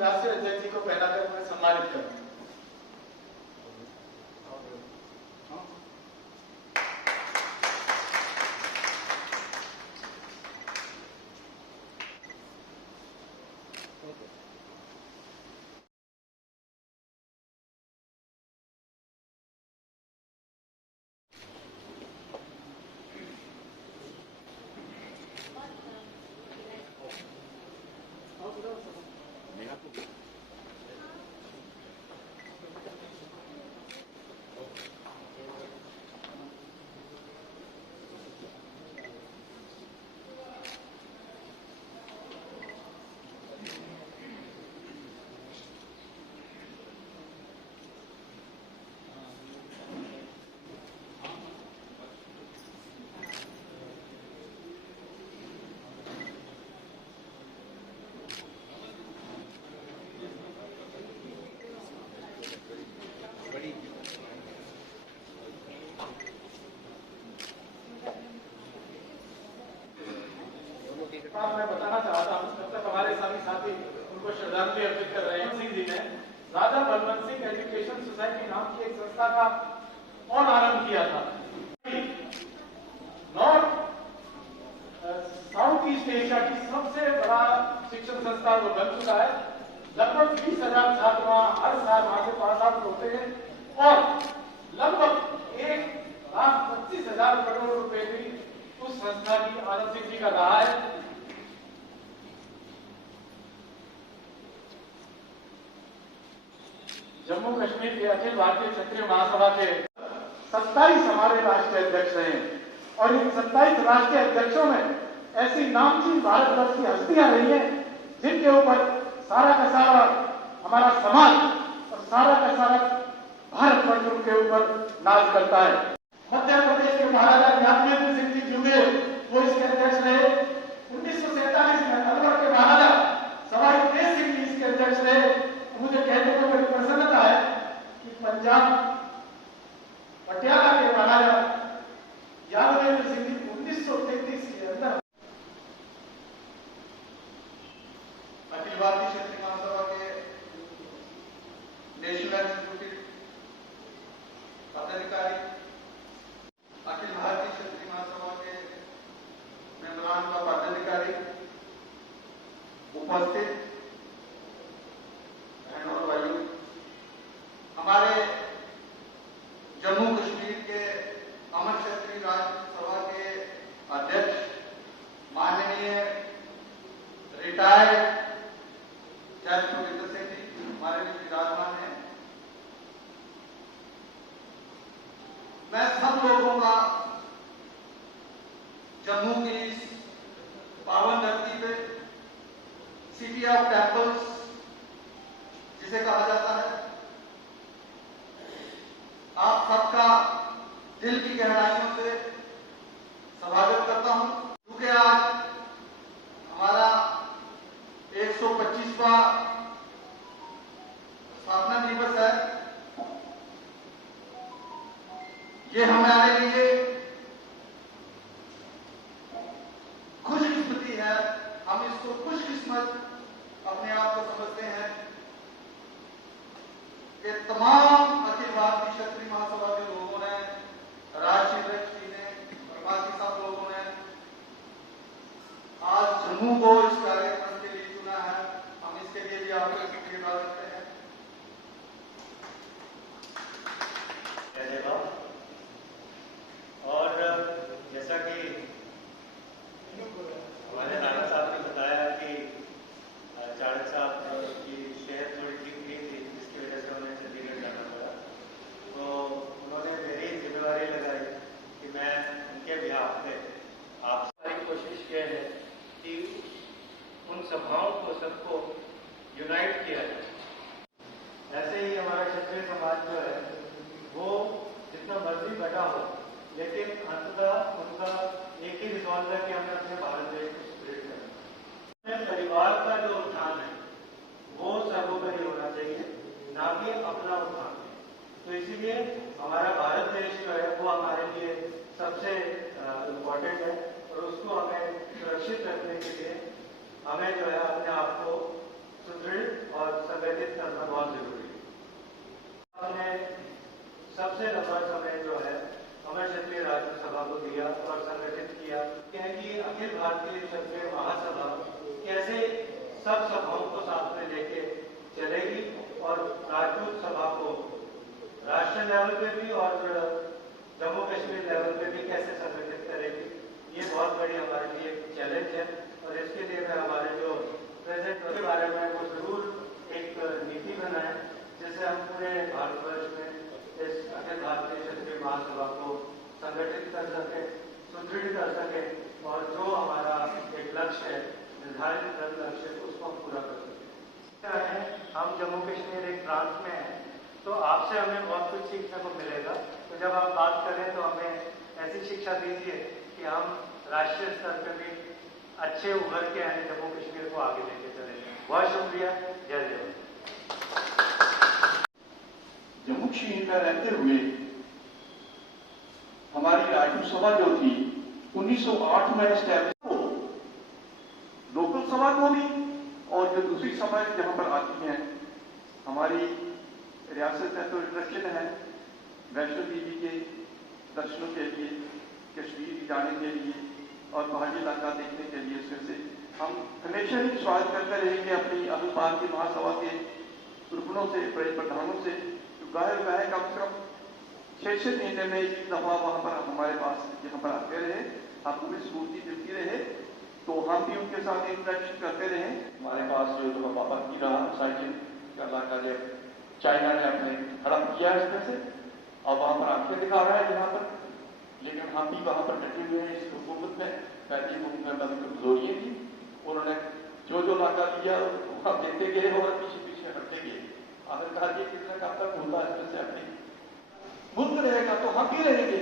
राष्ट्रीय अध्यक्ष जी को पहनाकर मैं सम्मानित करूंगा। मैं बताना चाहता हूँ, जब तक हमारे सभी साथी उनको श्रद्धांजलि अर्पित कर रहे हैं, सिंह जी ने राजा बलवंत सिंह एजुकेशन सोसाइटी नाम की एक संस्था का और आरंभ किया था। नॉर्थ साउथ ईस्ट एशिया की सबसे बड़ा शिक्षण संस्था वो बन चुका है। लगभग 20,000 छात्र वहां हर साल वहां से पास आउट होते हैं और लगभग 1,25,000 करोड़ रुपए की उस संस्था की आनंद सिंह जी का रहा है। जम्मू कश्मीर के अखिल भारतीय क्षत्रिय महासभा के 27 हमारे राष्ट्रीय अध्यक्ष हैं और इन 27 राष्ट्रीय अध्यक्षों में ऐसी नामचीन भारतवर्ष की हस्तियां रही हैं जिनके ऊपर सारा का सारा हमारा समाज और सारा का सारा भारतवर्ष उनके ऊपर नाज करता है। मध्य प्रदेश के महाराजा ज्ञानेंद्र सिंह जी जुगे वो इसके अध्यक्ष रहे। 1947 में अलवर के महाराजा सवाई तेज सिंह जी इसके अध्यक्ष रहे। मुझे कहने को बड़ी प्रसन्नता है कि पंजाब पटियाला के महाराजा ज्ञानेंद्र सिंह जी 1933 के अंदर अखिल भारतीय क्षेत्रीय महासभा के नेशनल एग्जीक्यूटिव पदाधिकारी, अखिल भारतीय क्षेत्रीय महासभा के मेंबरान का पदाधिकारी उपस्थित और भाइयों, हमारे जम्मू कश्मीर के अमर क्षत्रिय राज्यसभा के अध्यक्ष माननीय रिटायर्ड जज पवित्र सिंह जी हमारे बीच विराजमान हैं। मैं सब लोगों का जम्मू की इस पावन धरती पे सिटी ऑफ टेम्पल्स जिसे कहा जाता है, आप सबका दिल की गहराइयों से स्वागत करता हूं। क्योंकि आज हमारा 125वां स्थापना दिवस है। ये हमारे लिए खुशकिस्मती है, हम इसको खुशकिस्मत अपने आप को समझते हैं कि तमाम अखिल भारतीय क्षत्रिय महासभा के लोगों ने, राष्ट्रीय अध्यक्ष जी ने और बाकी सब लोगों ने आज जम्मू को इस कार्यक्रम के लिए चुना है। हम इसके लिए भी आपको शुक्रिया करते हैं। और जैसा कि हमारे राणा साहब ने बताया कि चाणक्य साहब की सेहत थोड़ी ठीक नहीं थी, जिसकी वजह से उन्हें चंडीगढ़ जाना पड़ा। तो उन्होंने मेरी जिम्मेवारी लगाई कि मैं उनके बिहाफ पे आप सारी कोशिश किया है कि उन सभाओं को सबको यूनाइट किया जाए। ऐसे ही हमारा क्षत्रिय समाज जो है वो जितना मर्जी बटा हो, लेकिन अंततः उनका एक ही रिजॉल्व है कि हमें अपने भारत देश को सुदृढ़ करना है। परिवार का जो उत्थान है वो सर्वोपरि होना चाहिए, ना कि अपना उत्थान। तो इसीलिए हमारा भारत देश जो है वो हमारे लिए सबसे इम्पोर्टेंट है और उसको हमें सुरक्षित रखने के लिए हमें जो है अपने आप को सुदृढ़ और संगठित करना बहुत जरूरी है। हमने सबसे लंबा समय जो है अमर क्षत्रिय राज्य सभा को दिया और संगठित किया कि अखिल भारतीय क्षत्रिय महासभा कैसे सब सभाओं को साथ में लेके चलेगी और राजपूत सभा को राष्ट्रीय लेवल पे भी और जम्मू कश्मीर लेवल पे भी कैसे संगठित करेगी। ये बहुत बड़ी हमारे लिए चैलेंज है और इसके लिए मैं हमारे जो प्रेसिडेंट के बारे में वो जरूर एक नीति बनाए जिससे हम पूरे भारतवर्ष में इस अखिल भारतीय क्षत्रिय महासभा को संगठित कर सके, सुदृढ़ कर सके और जो हमारा एक लक्ष्य है, निर्धारित लक्ष्य है, उसको हम पूरा कर सके। हम जम्मू कश्मीर एक प्रांत में हैं तो आपसे हमें बहुत कुछ सीखने को मिलेगा। तो जब आप बात करें तो हमें ऐसी शिक्षा दीजिए कि हम राष्ट्रीय स्तर पर भी अच्छे उभर के आए जम्मू कश्मीर को आगे लेके चलेंगे। बहुत शुक्रिया। जय जय। जम्मू कश्मीर में रहते हुए हमारी राजपूत सभा जो थी 1908 में एस्टैब्लिश लोकल सभा को भी और जो दूसरी सभाएं जहां पर आती हैं हमारी रियासत में तो इंट्रक्शन है वैष्णो देवी के दर्शनों के लिए, कश्मीर जाने के लिए और पहाड़ी इलाका देखने के लिए। उसमें से हम हमेशा ही स्वागत करते रहेंगे अपनी अखिल भारतीय महासभा के रुकनों से, बड़े प्रधानों से। तो गाय गाय कम से कम 6-6 महीने में एक दफा वहां पर हमारे पास यहाँ पर आते रहे, आपको भी स्फूर्ति मिलती रहे, तो हम भी उनके साथ इंटरेक्शन करते रहे। हमारे पास जो पापा की रहा साइकिल का जो चाइना ने अपने हड़प किया इसमें से और वहां पर आंखें दिखा रहा है यहाँ पर, लेकिन हम भी वहां पर डटे हुए हैं। इस हुकूमत में पहली हुकूमत में कमजोरियां थी, उन्होंने जो लाका लिया हम देते गए और पीछे पीछे हटते गए। आखिरकार ये कितना कब तक होता है इसमें से अपनी मुल्क रहेगा तो हम भी रहेंगे,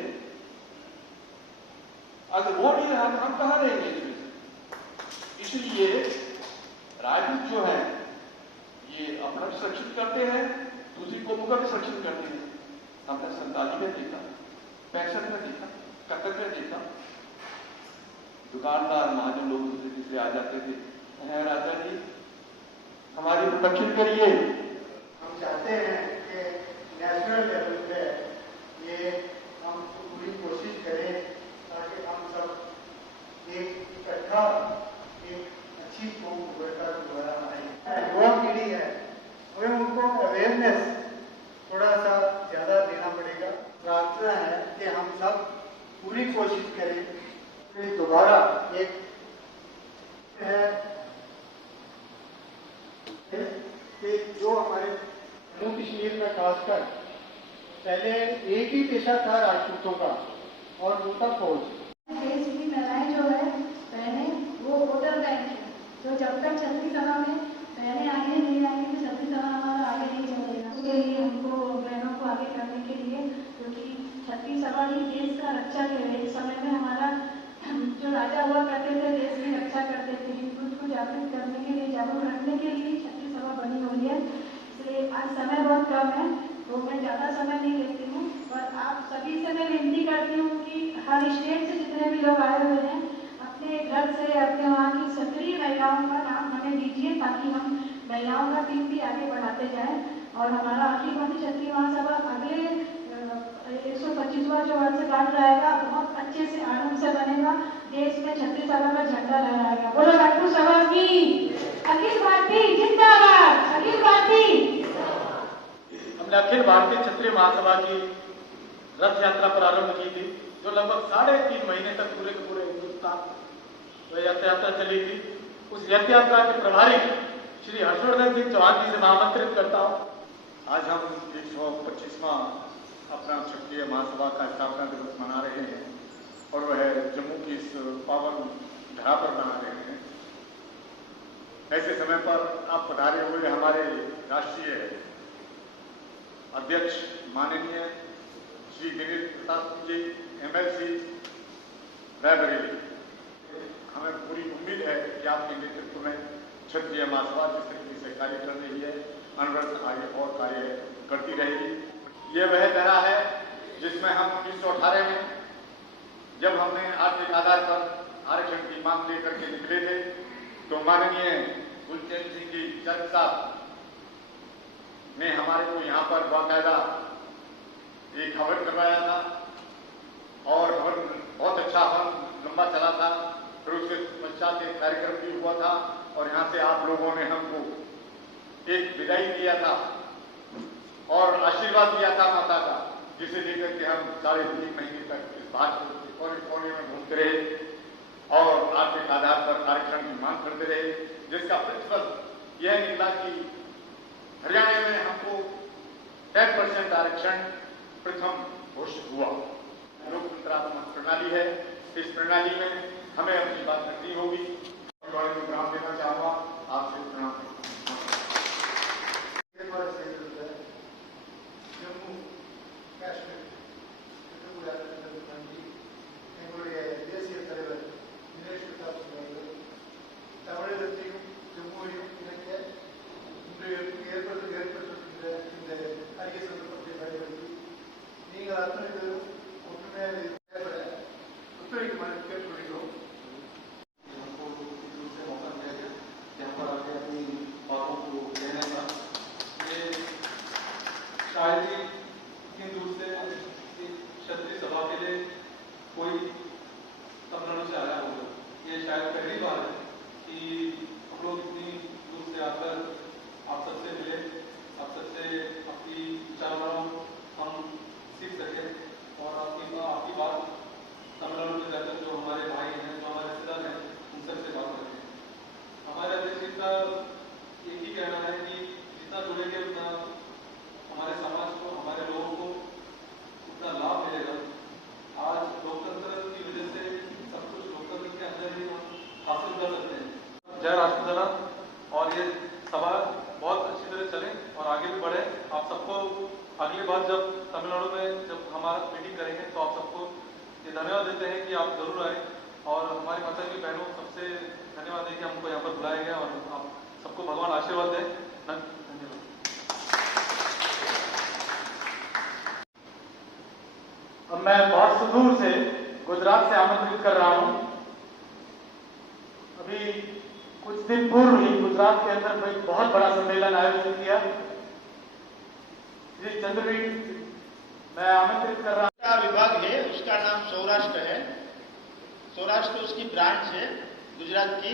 अगर वो नहीं रहा तो हम कहाँ रहेंगे इसमें से। इसलिए राजपूत जो है ये अपना भी सुरक्षित करते हैं, दूसरी कौमों का भी सुरक्षित करते हैं। हमने 47 में देखा, 65 में देखा, 71 में देखा, दुकानदार महाजन लोग दूसरे तीसरे आ जाते थे, राजा जी हमारी प्रोटेक्शन करिए। हम चाहते हैं कि नेशनल लेवल पे ये हम पूरी कोशिश करें ताकि हम सब एक इकट्ठा एक अच्छी कौम उभरकर दोबारा आए। युवा पीढ़ी है, हमें उनको अवेयरनेस थोड़ा सा ज्यादा देना पड़ेगा। प्रार्थना है कि हम सब पूरी कोशिश करें कि दोबारा एक है कि जो हमारे जम्मू कश्मीर में खासकर पहले एक ही पेशा था राजपूतों का और वो था फौज। देश की महिलाएं जो है बहने वो वोटर बैंक है, जो जब तक छत्तीस सभा में बहनें आगे नहीं आएंगी तो छत्तीस सभा हमारा आगे नहीं चलेगा। उसके लिए हमको बहनों को आगे करने के लिए, क्योंकि छत्तीस सभा ही देश का रक्षा के इस समय में हमारा जो राजा हुआ करते थे देश की रक्षा करते थे, हिंदुत्व को जागृत करने के लिए, जागरूक रखने के लिए छत्तीस सभा बनी हुई है। इसलिए आज समय बहुत कम है तो मैं ज़्यादा समय नहीं लेती हूँ, और आप सभी से मैं विनती करती हूँ कि हर स्टेट से जितने भी लोग आए हुए हैं अपने घर से अपने वहाँ की सक्रिय महिलाओं का नाम हमें दीजिए ताकि हम महिलाओं का टीम भी आगे बढ़ाते जाएं और हमारा अखिल भारतीय क्षत्रिय महासभा अगले 125वां जो वर्षगांठ रहेगा बहुत अच्छे से आनंद से बनेगा, देश में छत्तीस सभा का झंडा लहराएगा। बोलो राजपूत सभा की, अखिल भारतीय जिंदाबाद, अखिल भारतीय। हमने अखिल भारतीय क्षत्रिय महासभा की रथ यात्रा प्रारंभ की थी, जो लगभग 3.5 महीने तक पूरे के पूरे हिंदुस्तान रथ यात्रा चली थी। उस रथ यात्रा के प्रभारी श्री हर्षवर्धन सिंह चौहान जी से मैं आमंत्रित करता हूँ। आज हम 125वां अपना क्षत्रिय महासभा का स्थापना दिवस मना रहे हैं और वह जम्मू की इस पावन धरा पर मना रहे हैं। ऐसे समय पर आप पधारे हुए हमारे राष्ट्रीय अध्यक्ष माननीय श्री गिरीश प्रसाद जी MLC रायबरेली, हमें पूरी उम्मीद है कि आपके नेतृत्व में क्षत्रिय महासभा जिस तरीके से कार्य कर रही है अनवरत आगे और कार्य करती रहेगी। ये वह धरा है जिसमें हम 1918 में जब हमने आर्थिक आधार पर आरक्षण की मांग लेकर के निकले थे तो माननीय गुलचैन सिंह जी चर्च साहब ने हमारे को यहाँ पर बाकायदा एक खबर करवाया था और खबर बहुत अच्छा लंबा चला था। फिर उसके पश्चात एक कार्यक्रम भी हुआ था और यहाँ से आप लोगों ने हमको एक विदाई दिया था और आशीर्वाद दिया था माता का, जिसे लेकर के हम 3.5 महीने तक इस भाजपा के कोने कोने में घूमते रहे और आर्थिक आधार पर आरक्षण की मांग करते रहे, जिसका प्रतिफल यह निकला कि हरियाणा में हमको 10% आरक्षण प्रथम घोषित हुआ। लोकतंत्रात्मक प्रणाली है, इस प्रणाली में हमें अपनी बात रखनी होगी। विराम देना चाहूंगा, आपसे प्रणाम। ജമ്മു കാശ്മീർ எங்களுடைய தேசிய தலைவர் தினேஷ் பிரதாப் சிங் அவர்கள் தமிழகத்தையும் ஜம்முவையும் இணைக்க இன்று ஏற்பட்டிருக்கின்ற இந்த அரிய சந்தர்ப்பத்தை பயன்படுத்தி நீங்கள் அத்தனை பேரும் ஒற்றுமையாக செயல்பட ஒத்துழைக்குமாறு கேட்டுக்கொள்கிறோம்। शायद ही इतनी दूर से क्षत्रिय सभा के लिए कोई तमिलनाडु से आया होगा। ये शायद पहली बार है कि हम लोग इतनी दूर से आकर आप सबसे मिले, आप सबसे अपनी विचारधाराओं हम सीख सके और आपकी बात तमिलनाडु में जाकर जो हमारे भाई हैं, जो हमारे रिश्तेदार हैं, उन सबसे बात करें। हमारे अध्यक्ष जी का एक ही कहना है कि जितना जुड़ेंगे उतना हमारे समाज को, हमारे लोगों को उतना लाभ मिलेगा। आज लोकतंत्र की वजह से सब कुछ लोकतंत्र के अंदर ही हम हासिल कर सकते हैं। जय राष्ट्रपिता। और ये सभा बहुत अच्छी तरह चले और आगे भी बढ़े। आप सबको अगली बार जब तमिलनाडु में जब हमारा मीटिंग करेंगे तो आप सबको ये धन्यवाद देते हैं कि आप जरूर आए और हमारी माता की बहनों सबसे धन्यवाद है कि हमको यहाँ पर बुलाया गया और आप सबको भगवान आशीर्वाद दें। धन्यवाद। अब मैं बहुत सुदूर से गुजरात से आमंत्रित कर रहा हूं। अभी कुछ दिन पूर्व ही गुजरात के अंदर एक बहुत बड़ा सम्मेलन आयोजित किया। श्री चंद्रवीर मैं आमंत्रित कर रहा हूं। विभाग है, उसका नाम सौराष्ट्र है। सौराष्ट्र उसकी ब्रांच है गुजरात की,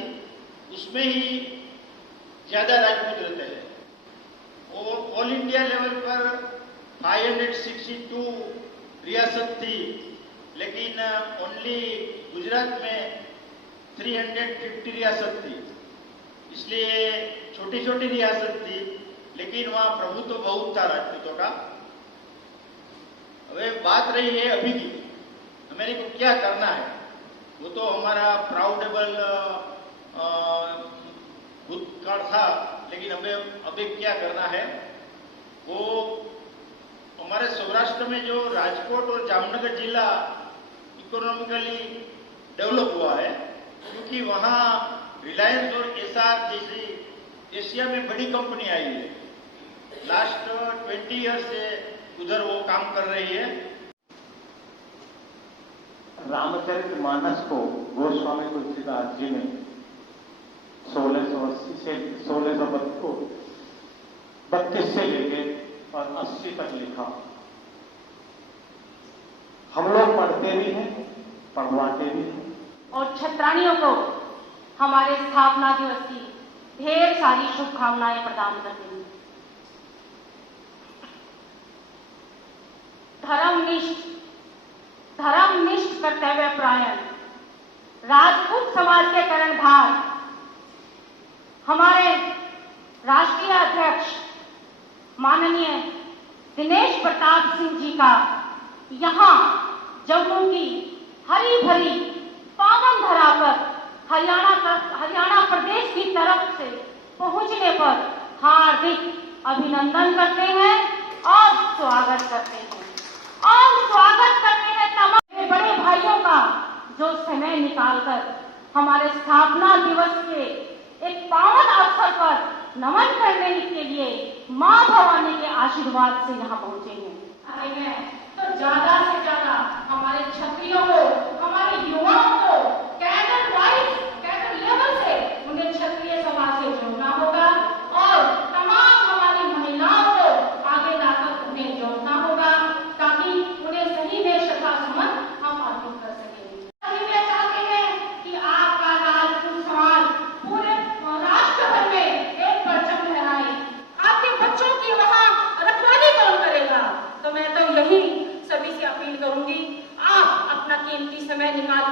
उसमें ही ज्यादा राजपूत रहते हैं। और ऑल इंडिया लेवल पर 562 रियासत थी, लेकिन ओनली गुजरात में 350 रियासत थी। इसलिए छोटी छोटी रियासत थी, लेकिन वहां प्रभुत्व बहुत था राजपूतों का। अब बात रही है अभी की, हमें को क्या करना है, वो तो हमारा प्राउडेबल भूतकाल था, लेकिन अभी क्या करना है, वो हमारे सौराष्ट्र में जो राजकोट और जामनगर जिला इकोनॉमिकली डेवलप हुआ है, क्योंकि वहां रिलायंस और एसआर जैसी एशिया में बड़ी कंपनी आई है। लास्ट 20 ईयर से उधर वो काम कर रही है। रामचरितमानस को गोस्वामी तुलसीदास जी ने 1680 से 1632 से लेके और 80 तक लिखा। हम लोग पढ़ते भी हैं, पढ़वाते भी हैं। और छत्राणियों को हमारे स्थापना दिवस की ढेर सारी शुभकामनाएं प्रदान करते हैं। धर्मनिष्ठ कर्तव्यपरायण राजपूत समाज के कर्णधार हमारे राष्ट्रीय अध्यक्ष माननीय दिनेश प्रताप सिंह जी का यहाँ जम्मू की हरी भरी पावन धरा पर हरियाणा प्रदेश की तरफ से पहुंचने पर हार्दिक अभिनंदन करते हैं और स्वागत करते हैं। तमाम बड़े भाइयों का जो समय निकालकर हमारे स्थापना दिवस के एक पावन अवसर पर नमन करने के लिए मां भवानी के आशीर्वाद से यहाँ पहुंचे हैं। तो ज्यादा से ज्यादा हमारे क्षत्रियों को, हमारे युवाओं को कैडर लेवल से उन्हें क्षत्रिय सभा से जोड़ना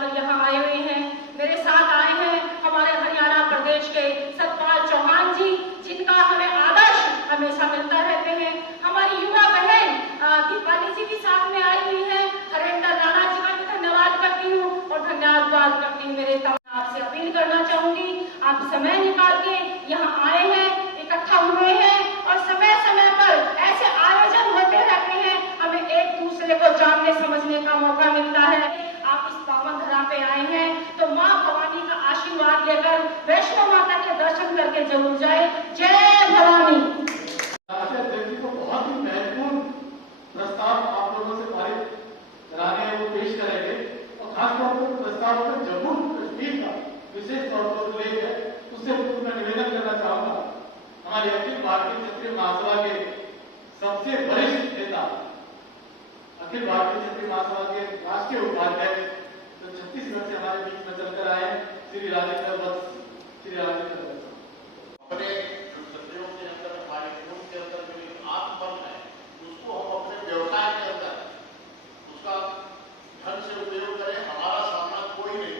कर यहाँ आए हुए हैं। मेरे साथ आए हैं हमारे हरियाणा प्रदेश के सतपाल चौहान जी, जिनका हमें आदर्श हमेशा मिलता रहते हैं। हमारी युवा बहन दीपाली जी भी साथ में आई हुई है। हरेंद्र राणा जी का भी धन्यवाद करती हूँ और धन्यवाद करती हूँ। मेरे आपसे अपील करना चाहूंगी, आप समय निकाल के यहाँ आए हैं, इकट्ठा हुए हैं और समय समय पर ऐसे आयोजन होते रहते हैं, हमें एक दूसरे को जानने समझने का मौका मिलता है। आप इस पावन धरा पे आए हैं तो माँ भवानी का आशीर्वाद लेकर वैष्णो माता के दर्शन करके जरूर जाए। जय भवानी। राष्ट्रीय अध्यक्ष जी को बहुत ही महत्वपूर्ण प्रस्ताव आप लोगों से पारित कराने हैं, वो पेश करेंगे और खासतौर पर प्रस्ताव पर जम्मू कश्मीर का विशेष तौर पर उल्लेख है, उससे मैं निवेदन करना चाहूंगा। हमारे अखिल भारतीय क्षत्रिय महासभा के सबसे वरिष्ठ नेता, अखिल भारतीय क्षत्रिय महासभा के राष्ट्रीय उपाध्यक्ष, जो छत्तीसगढ़ से हमारे बीच में चलकर आए, श्री राजेंद्र वत्स। श्री राजेंद्र वत्स अपने क्षत्रियों के अंदर, हमारे कुल के अंदर जो एक आत्मबल है, उसको हम अपने व्यवसाय के अंदर उसका ढंग से उपयोग करें। हमारा सामना कोई नहीं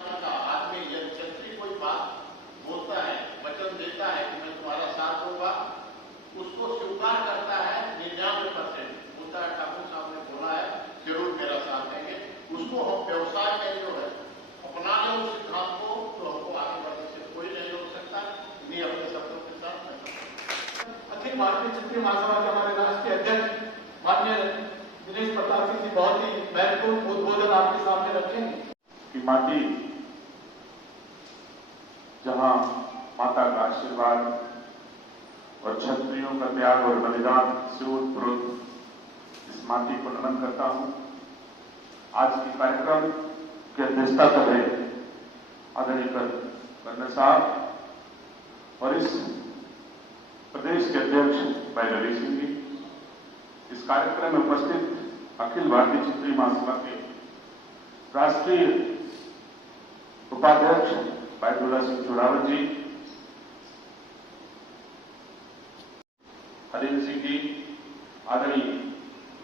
करता। आदमी यदि क्षत्रिय कोई बात बोलता है, वचन देता है कि मैं तुम्हारा साथ दूंगा, उसको स्वीकार करता है 99%। बोलता है ठाकुर साहब ने बोला है, जरूर मेरा साथ देंगे। उसको हम व्यवसाय में जो है अपना लें उस सिद्धांत को, तो हमको आगे बढ़ने से कोई नहीं रोक सकता। नहीं अपने शब्दों के साथ अखिल भारतीय क्षत्रिय महासभा के हमारे राष्ट्रीय अध्यक्ष माननीय दिनेश प्रताप सिंह जी बहुत ही महत्वपूर्ण उद्बोधन आपके सामने रखेंगे। कि माटी जहां माता का आशीर्वाद और क्षत्रियों का त्याग और बलिदान से उत्प्रोत इस माटी को नमन करता हूं। आज के कार्यक्रम की अध्यक्षता कर रहे आदरणीय कर्नल साहब और इस प्रदेश के अध्यक्ष भाई रवि सिंह जी, इस कार्यक्रम में उपस्थित अखिल भारतीय क्षत्रिय महासभा के राष्ट्रीय उपाध्यक्ष भाई दुला सिंह चौड़ावत जी, हरेंद्र सिंह जी, आदरणीय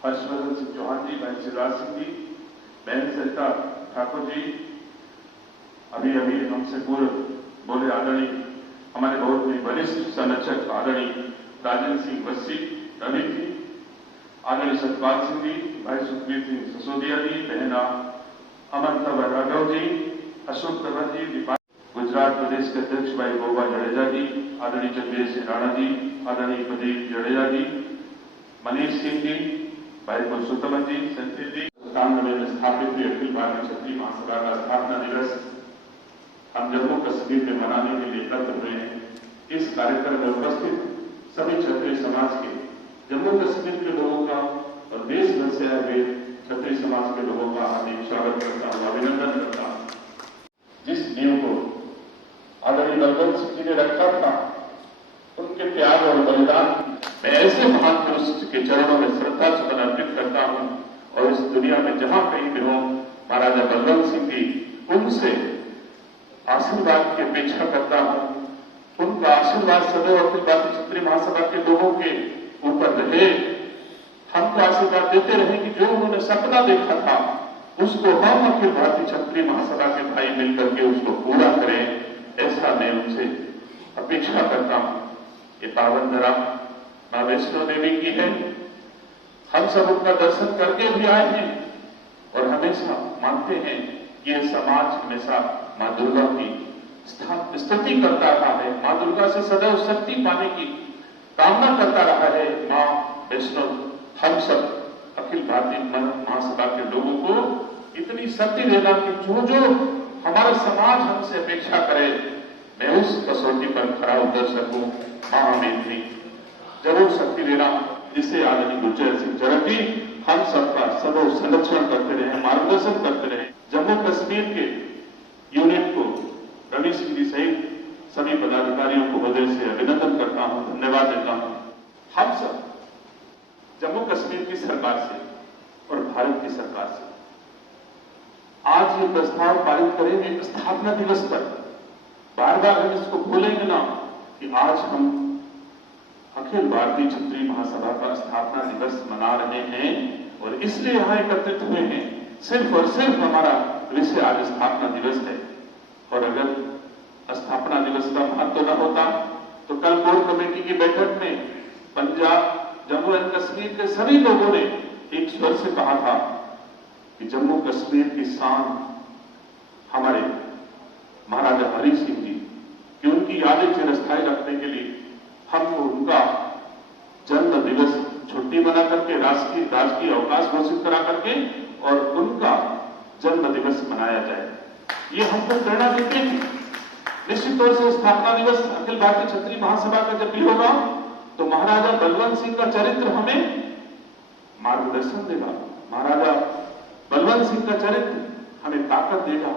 हर्षवर्धन सिंह चौहान जी, भाई शिवराज सिंह जी, बहन सरिता ठाकुर जी, अभी हमसे पूर्व बोले आदरणीय हमारे बहुत ही वरिष्ठ संरक्षक आदरणीय राजेंद्र सिंह वस्सी रवि जी, आदरणीय सतपाल सिंह जी, भाई सुखबीर सिंह ससोदिया जी, बहना अमरता राघव जी, अशोक तंवर जी, गुजरात प्रदेश के अध्यक्ष भाई गोबा जडेजा जी, आदरणीय जगदीश सिंह राणा जी, आदरणीय प्रदीप जडेजा जी, मनीष सिंह जी, भाई पुरुषोत्तम जी, संजय जी। 97 में स्थापित हुई अखिल भारतीय क्षत्रिय महासभा का स्थापना दिवस हम जम्मू कश्मीर में मनाने के लिए एकत्र हुए हैं। इस कार्यक्रम में उपस्थित सभी क्षत्रिय समाज के, जम्मू कश्मीर के लोगों का और देश भर से आए हुए क्षत्रिय समाज के लोगों का हार्दिक स्वागत करता हूं, अभिनंदन करता हूं। जिस नींव को आदरणीय बलवंत सिंह जी ने रखा था, उनके त्याग और बलिदान, मैं ऐसे महान पुरुष के चरणों में श्रद्धा सुमन अर्पित करता हूं और इस दुनिया में जहां कहीं भी हो, महाराजा बलवंत सिंह जी, उनसे आशीर्वाद की अपेक्षा करता हूं। उनका आशीर्वाद सदैव अखिल भारतीय क्षत्रिय महासभा के लोगों के ऊपर रहे। हमको आशीर्वाद देते रहे कि जो उन्होंने सपना देखा था, उसको हम अखिल भारतीय क्षत्रिय महासभा के भाई मिलकर के उसको पूरा करें, ऐसा मैं उनसे अपेक्षा करता हूं। ये पावन धरा मां वैष्णो देवी की है। हम सब उनका दर्शन करके भी आए हैं और हमेशा मानते हैं कि ये समाज हमेशा मां दुर्गा की स्तुति करता रहा है, मां दुर्गा से सदैव शक्ति पाने की कामना करता रहा है। मां वैष्णो हम सब अखिल भारतीय महासभा के लोगों को इतनी शक्ति देना कि जो जो हमारा समाज हमसे अपेक्षा करे, मैं उस कसौटी पर खरा उतर सकूं। मां हमें इतनी जरूर शक्ति देना, जिससे आदरणीय गुरचरण सिंह चरण जी हम सबका सदैव संरक्षण करते रहे, मार्गदर्शन करते रहे। जम्मू कश्मीर के यूनिट को रवि सिंह जी सहित सभी पदाधिकारियों को हृदय से अभिनंदन करता हूं, धन्यवाद देता हूं। हम सब जम्मू कश्मीर की सरकार से और भारत की सरकार से आज ये प्रस्ताव पारित करेंगे स्थापना दिवस पर। बार बार हम इसको भूलेंगे ना कि आज हम अखिल भारतीय क्षत्रिय महासभा का स्थापना दिवस मना रहे हैं और इसलिए यहां एकत्रित हुए हैं सिर्फ और सिर्फ हमारा विषय आज स्थापना दिवस है। और अगर स्थापना दिवस का महत्व न होता तो कल कोर कमेटी की बैठक में पंजाब, जम्मू एंड कश्मीर के सभी लोगों ने एक स्वर से कहा था कि जम्मू कश्मीर की शान हमारे महाराजा हरि सिंह जी कि उनकी यादें चिरस्थायी रखने के लिए हमको उनका जन्म दिवस छुट्टी बना करके राजकीय अवकाश घोषित करा करके और उनका जन्म दिवस मनाया जाए। ये हमको प्रेरणा देते हैं। निश्चित तौर से स्थापना दिवस अखिल भारतीय क्षत्रिय महासभा का जब भी होगा तो महाराजा बलवंत सिंह का चरित्र हमें मार्गदर्शन देगा। महाराजा बलवंत सिंह का चरित्र हमें ताकत देगा,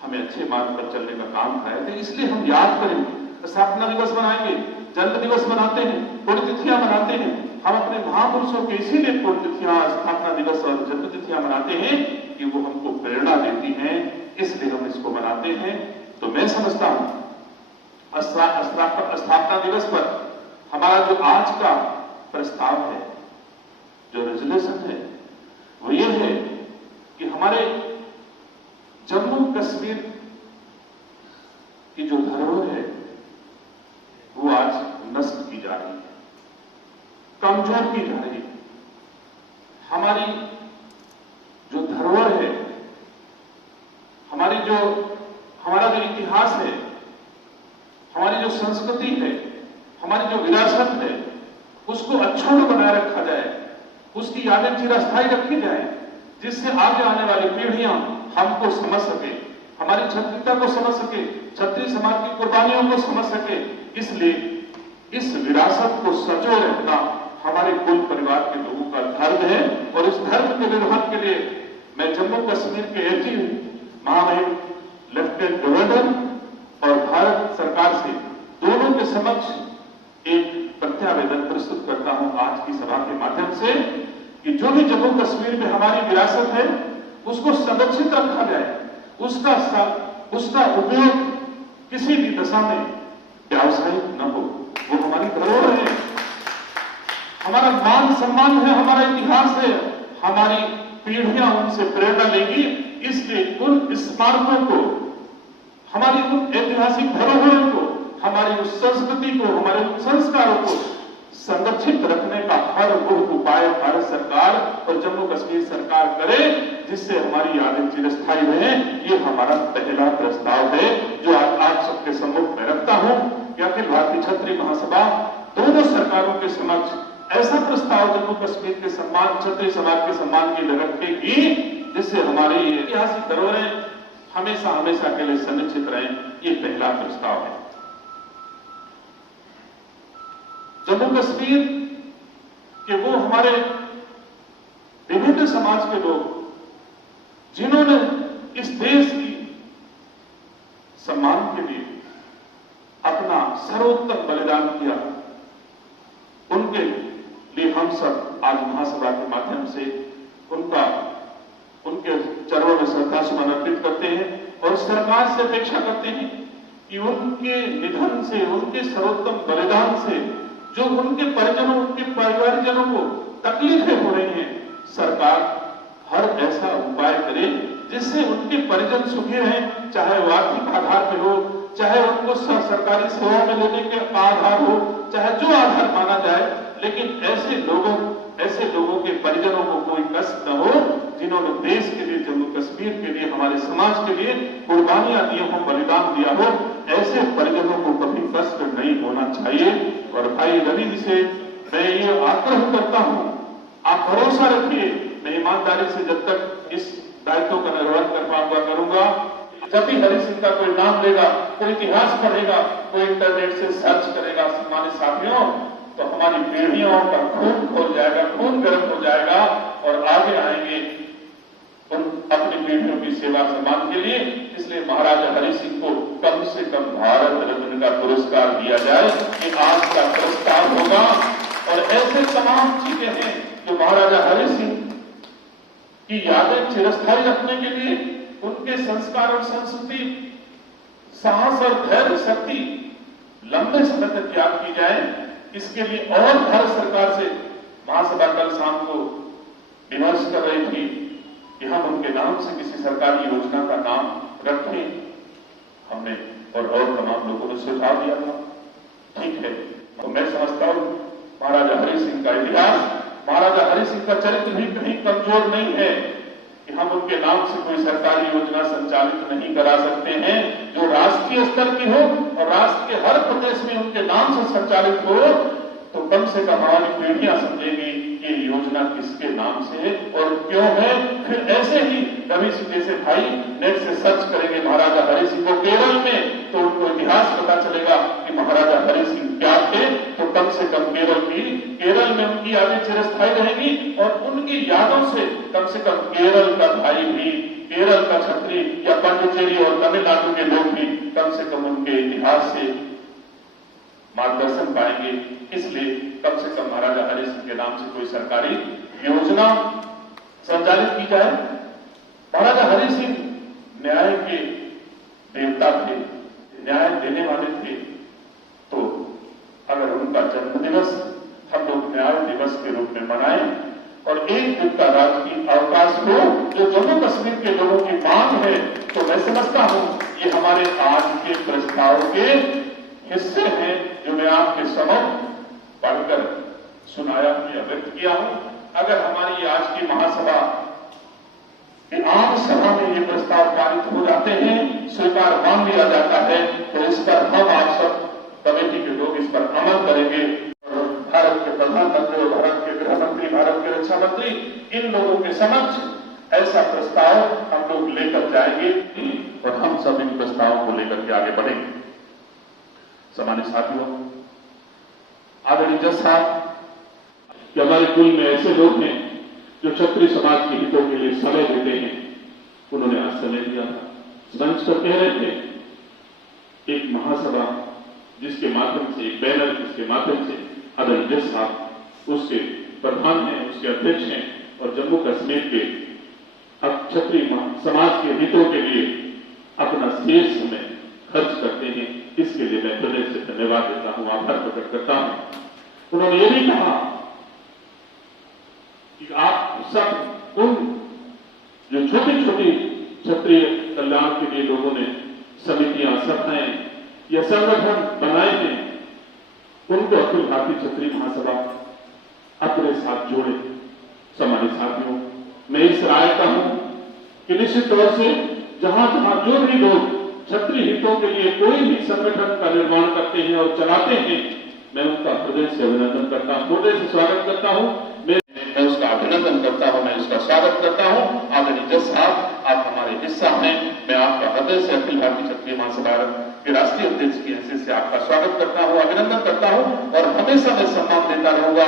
हमें अच्छे मार्ग पर चलने का काम कराएगा। इसलिए हम याद करेंगे, स्थापना दिवस मनाएंगे, जन्म दिवस मनाते हैं, पुण्यतिथियां मनाते हैं। हम अपने महापुरुषों के इसीलिए पुण्यतिथियां, स्थापना दिवस और जन्म तिथियां मनाते हैं कि वो हमको प्रेरणा देती हैं, इसलिए हम इसको मनाते हैं। तो मैं समझता हूं स्थापना दिवस पर हमारा जो आज का प्रस्ताव है, जो रेजोल्यूशन है, वो ये है कि हमारे जम्मू कश्मीर की जो धरोहर है वो आज नष्ट की जा रही है, कमजोर की जा रही है। हमारी जो धरोहर है, हमारा जो इतिहास है, हमारी जो संस्कृति है, हमारी जो विरासत है, उसको अक्षुण्ण बनाए रखा जाए, उसकी यादें चिरस्थायी रखी जाए, जिससे आगे आने वाली पीढ़ियां हमको समझ सके, हमारी क्षत्रियता को समझ सके, क्षत्रिय समाज की कुर्बानियों को समझ सके। इसलिए इस विरासत को सजो रखना हमारे कुल परिवार के लोगों का धर्म है। और इस धर्म के निर्वहन के लिए मैं जम्मू कश्मीर के एसडी महामहिम लेफ्टिनेंट गवर्नर और भारत सरकार से दोनों के समक्ष एक प्रत्यावेदन प्रस्तुत करता हूं आज की सभा के माध्यम से कि जो भी जम्मू कश्मीर में हमारी विरासत है उसको संरक्षित रखा जाए, उसका उपयोग किसी भी दशा में व्यावसायिक न हो। वो हमारी धरोहर है, हमारा मान सम्मान है, हमारा इतिहास है, हमारी पीढ़ियां उनसे प्रेरणा लेगी। इसलिए उन स्मारकों को, हमारी उन ऐतिहासिक धरोहरों को, हमारी उस संस्कृति को, हमारे उन संस्कारों को संरक्षित रखने का हर वो उपाय भारत सरकार और जम्मू कश्मीर सरकार करे जिससे हमारी यादें चिरस्थायी रहे। ये हमारा पहला प्रस्ताव है जो आज सबके सम्मुख में रखता हूं कि अखिल भारतीय क्षत्रिय महासभा दोनों सरकारों के समक्ष ऐसा प्रस्ताव जम्मू कश्मीर के सम्मान, क्षत्रिय समाज के सम्मान के लिए रखेगी जिससे हमारी ऐतिहासिक धरोहरें हमेशा हमेशा के लिए संरक्षित रहे। ये पहला प्रस्ताव है। जम्मू कश्मीर के वो हमारे विभिन्न समाज के लोग जिन्होंने इस देश की सम्मान के लिए अपना सर्वोत्तम बलिदान किया, उनके लिए हम सब आज महासभा के माध्यम से उनके चरणों में श्रद्धा सुमन अर्पित करते हैं और सरकार से अपेक्षा करते हैं कि उनके निधन से, उनके सर्वोत्तम बलिदान से जो उनके परिजनों, उनके परिवारजनों को तकलीफें हो रही हैं, सरकार हर ऐसा उपाय करे जिससे उनके परिजन सुखी रहें, चाहे वो आर्थिक आधार पे हो, चाहे उनको सरकारी सेवा में लेने के आधार हो, चाहे जो आधार माना जाए, लेकिन ऐसे लोगों के परिजनों को कोई कष्ट न हो जिन्होंने देश के लिए, जम्मू कश्मीर के लिए, हमारे समाज के लिए कुर्बानियां दी हो, बलिदान दिया हो। ऐसे परिजनों को कभी कष्ट नहीं होना चाहिए। और भाई रवि जी से मैं ये आग्रह करता हूं, आप भरोसा रखिए, मैं ईमानदारी से जब तक इस दायित्व का निर्वहन कर पाऊंगा करूंगा। जब भी हरि सिंह का कोई नाम लेगा, कोई इतिहास पढ़ेगा, कोई इंटरनेट से सर्च करेगा, सम्मानित साथियों, तो हमारी पीढ़ियों का खून खोल जाएगा, खून गर्म हो जाएगा और आगे आएंगे उन अपनी पीढ़ियों की सेवा सम्मान के लिए। इसलिए महाराजा हरि सिंह को कम से कम भारत रत्न का पुरस्कार दिया जाए, ये आज का प्रस्ताव होगा। और ऐसे तमाम चीजें हैं जो महाराजा हरि सिंह की यादें चिरस्थायी रखने के लिए, उनके संस्कार और संस्कृति, साहस और धैर्य शक्ति लंबे समय तक याद की जाए। इसके लिए और भारत सरकार से महासभा कल शाम को विमर्श कर रही थी कि हम उनके नाम से किसी सरकारी योजना का नाम रखें, हमने और तमाम लोगों ने सुझाव दिया था। ठीक है, तो मैं समझता हूं महाराजा हरि सिंह का इतिहास, महाराजा हरि सिंह का चरित्र भी कहीं कमजोर नहीं है कि हम उनके नाम से कोई सरकारी योजना संचालित नहीं करा सकते हैं जो राष्ट्रीय स्तर की हो और राष्ट्र के हर प्रदेश में उनके नाम से संचालित हो, तो कम से कम हमारी पीढ़ियां समझेगी कि योजना किसके नाम से है और क्यों है। फिर ऐसे ही रवि सिंह जैसे भाई नेट से सर्च करेंगे महाराजा हरि सिंह को केरल में, तो उनको इतिहास पता चलेगा कि महाराजा हरि सिंह क्या थे। तो कम से कम केरल में उनकी यादें चिरस्थायी रहेंगी और उनकी यादों से कम केरल का भाई भी, केरल का छत्री या पांडिचेरी और तमिलनाडु के लोग भी कम से कम उनके इतिहास से मार्गदर्शन पाएंगे। इसलिए कम से कम महाराजा हरि सिंह के नाम से कोई सरकारी योजना संचालित की जाए। महाराजा हरि सिंह न्याय के देवता थे, न्याय देने वाले थे, तो अगर उनका जन्म दिवस हम लोग न्याय दिवस के रूप में मनाएं और एक दिन का राजकीय अवकाश हो जो जम्मू कश्मीर के लोगों की मांग है, तो मैं समझता हूं ये हमारे आज के प्रस्ताव के हिस्से हैं जो मैं आपके समक्ष पढ़कर सुनाया या व्यक्त किया हूं। अगर हमारी आज की महासभा आम सभा में ये प्रस्ताव पारित हो जाते हैं, स्वीकार मान लिया जाता है, तो इस पर हम आप सब कमेटी के लोग इस पर अमल करेंगे। भारत के प्रधानमंत्री और भारत के गृह मंत्री, भारत के रक्षा मंत्री, इन लोगों के समक्ष ऐसा प्रस्ताव हम लोग लेकर जाएंगे और हम सब इन प्रस्तावों को लेकर के आगे बढ़ेंगे। सम्मानित साथियों, आदरणीय जज साहब, कि हमारे कुल में ऐसे लोग हैं जो क्षत्रिय समाज के हितों के लिए समय देते हैं, उन्होंने आज समय दिया था। मंच पर कह रहे थे एक महासभा जिसके माध्यम से, एक बैनर जिसके माध्यम से आदरणीय जज साहब उसके प्रधान हैं, उसके अध्यक्ष हैं और जम्मू कश्मीर के क्षत्रिय समाज के हितों के लिए अपना शेष समय खर्च करते हैं। इसके लिए मैं हृदय से धन्यवाद देता हूं, आभार प्रकट करता हूं। उन्होंने ये भी कहा कि आप सब उन जो छोटी छोटी क्षत्रिय कल्याण के लिए लोगों ने समितियां, सभाएं या संगठन बनाए हैं, उनको अखिल भारतीय क्षत्रिय महासभा अपने साथ जोड़े। सम्मानित साथियों, मैं इस राय का हूं कि निश्चित तौर से जहां जहां जो भी लोग क्षत्रिय हितों के लिए कोई भी संगठन का निर्माण करते हैं और चलाते हैं, मैं उनका हृदय से अभिनंदन करता हूं, हृदय से स्वागत करता हूं, मैं उसका अभिनंदन करता हूं, मैं उसका स्वागत करता हूं। आदरणीय जज साहब, आप हमारे हिस्सा हैं, मैं आपका हृदय से अखिल भारतीय क्षत्रिय महासभा के राष्ट्रीय अध्यक्ष की हैसियत से आपका स्वागत करता हूं, अभिनंदन करता हूं और हमेशा मैं सम्मान देता रहूंगा।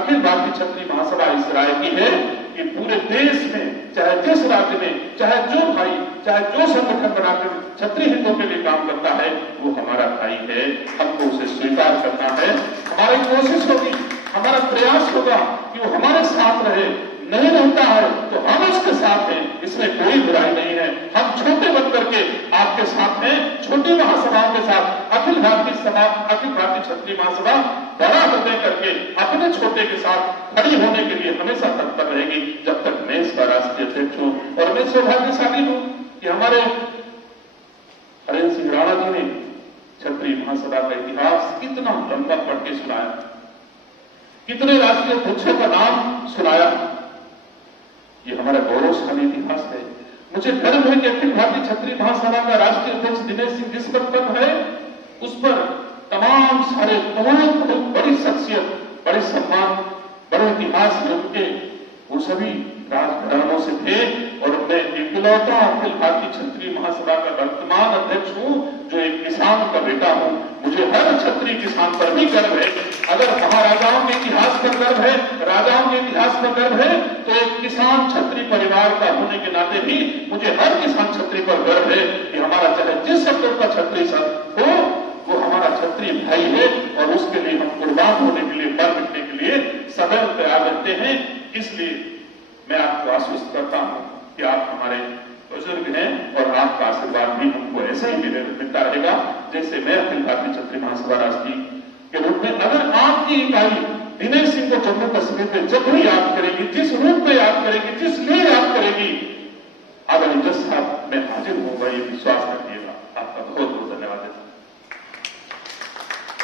अखिल भारतीय क्षत्रिय महासभा इस राय की है कि पूरे देश में, चाहे जिस राज्य में, चाहे जो भाई, चाहे जो संगठन बनाकर क्षत्रिय हितों के लिए काम करता है, वो हमारा भाई है, हमको उसे स्वीकार करना है। हमारी कोशिश होगी, हमारा प्रयास होगा कि वो हमारे साथ रहे। नहीं रहता है तो हम उसके साथ हैं, इसमें कोई बुराई नहीं है। हम छोटे बन करके आपके साथ हैं, छोटी महासभाओं के साथ अखिल भारतीय सभा, अखिल भारतीय क्षत्रिय महासभा बड़ा हृदय करके अपने छोटे के साथ खड़ी होने के लिए हमेशा तत्पर रहेगी जब तक मैं इसका राष्ट्रीय अध्यक्ष हूं। और मैं सौभाग्यशाली हूं कि हमारे हरेंद्र सिंह राणा जी ने क्षत्रिय महासभा का इतिहास कितना लंबा पढ़ के सुनाया, कितने राष्ट्रीय अध्यक्षों का नाम सुनाया। ये हमारा गौरवशाली इतिहास है। मुझे गर्व है कि अखिल भारतीय क्षत्रिय महासभा का राष्ट्रीय अध्यक्ष दिनेश सिंह जिस पद पर है, उस पर तमाम सारे बहुत बड़ी शख्सियत, बड़े सम्मान, बड़े इतिहास में उनके वो सभी राजघरानों से थे और मैं इकलौता अखिल भारतीय क्षत्रिय महासभा का वर्तमान अध्यक्ष हूं जो एक किसान का बेटा हूं। मुझे हर क्षत्रिय किसान पर भी गर्व है। अगर महाराजाओं के इतिहास पर गर्व है, राजाओं के इतिहास पर गर्व है, तो एक किसान क्षत्रिय परिवार का होने के नाते भी मुझे हर किसान क्षत्रिय पर गर्व है कि हमारा चाहे जिस स्तर का क्षत्रिय हो, वो हमारा क्षत्रिय भाई है और उसके लिए हम कुर्बान होने के लिए, मर मिटने के लिए सदैव तैयार रहते हैं। इसलिए मैं आपको आश्वस्त करता हूं कि आप हमारे बुजुर्ग हैं और आपका आशीर्वाद भी हमको ऐसा ही मिलता रहेगा जैसे मैं अखिल भारतीय क्षत्रिय महासभा राष्ट्रीय के रूप में, अगर आपकी इकाई दिनेश सिंह को जम्मू कश्मीर में जब भी याद करेगी, जिस रूप में याद करेगी, जिस लिए याद करेगी, आदरणीय जज साहब मैं हाजिर होऊंगा, ये विश्वास रखिएगा। आपका बहुत बहुत धन्यवाद है।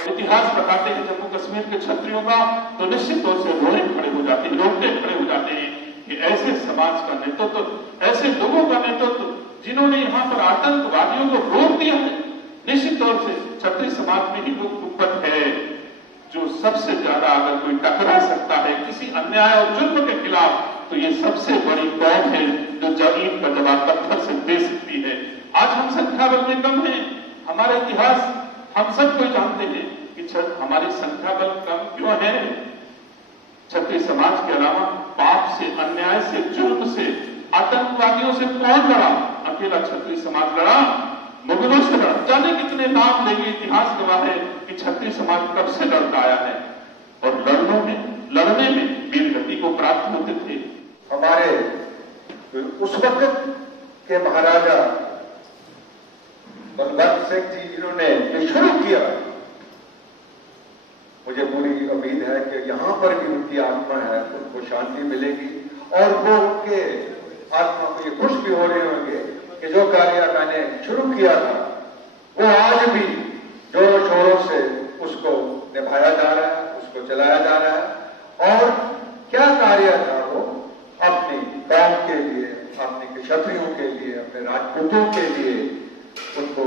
इतिहास बताते हैं जम्मू कश्मीर के क्षत्रियों का, तो निश्चित तौर से रोने खड़े हो जाते हैं, रोंगटे खड़े हो जाते हैं कि ऐसे समाज का नेतृत्व, ऐसे लोगों का नेतृत्व जिन्होंने यहाँ पर आतंकवादियों को रोक दिया है। निश्चित तौर से क्षत्रिय समाज में ही लोग कुपत है जो सबसे ज्यादा अगर कोई टकरा सकता है किसी अन्याय और जुर्म के खिलाफ, तो ये सबसे बड़ी कौम है जो जमीन का जवाब पत्थर से दे सकती है। आज हम संख्या बल में कम हैं, हमारा इतिहास हम सब कोई जानते हैं कि हमारी संख्या बल कम क्यों है। क्षत्रिय समाज के अलावा पाप से, अन्याय से, जुर्म से, आतंकवादियों से कौन लड़ा? अकेला क्षत्रिय समाज लड़ा, मुगलों से लड़ा। जाने कितने नाम लेंगे, इतिहास गवाह है कि क्षत्रिय समाज कब से लड़ता आया है और लड़ने में वीर गति को प्राप्त होते थे। हमारे उस वक्त के महाराजा बलवंत सिंह जी जिन्होंने ये शुरू किया, मुझे पूरी उम्मीद है कि यहां पर भी उनकी आत्मा है, उनको शांति मिलेगी और वो उनके आत्मा को ये खुश भी हो रहे होंगे कि जो कार्य मैंने शुरू किया था वो आज भी जोरों शोरों से उसको निभाया जा रहा है, उसको चलाया जा रहा है। और क्या कार्य था वो अपनी कौम के लिए, अपने क्षत्रियों के लिए, अपने राजपूतों के लिए उनको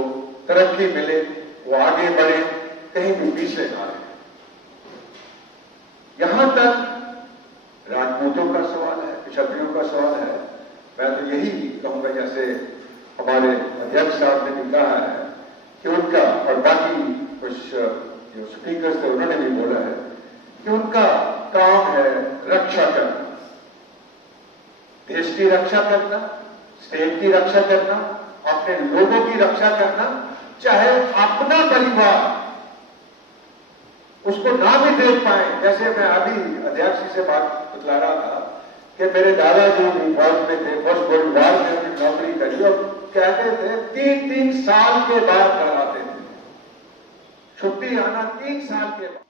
तरक्की मिले, वो आगे बढ़े, कहीं भी पीछे ना रहे। यहां तक राजपूतों का सवाल है, क्षत्रियों का सवाल है। मैं तो यही कहूंगा, जैसे हमारे अध्यक्ष साहब ने भी कहा है कि उनका और बाकी कुछ जो स्पीकर्स थे उन्होंने भी बोला है कि उनका काम है रक्षा करना, देश की रक्षा करना, स्टेट की रक्षा करना, अपने लोगों की रक्षा करना, चाहे अपना परिवार उसको ना भी देख पाए। जैसे मैं अभी अध्यक्ष से बात बतला रहा था कि मेरे दादाजी भी फौज में थे, फर्स्ट वर्ल्ड वॉर में उन्होंने नौकरी करी और कहते थे 3-3 साल के बाद घर आते थे, छुट्टी आना 3 साल के बाद।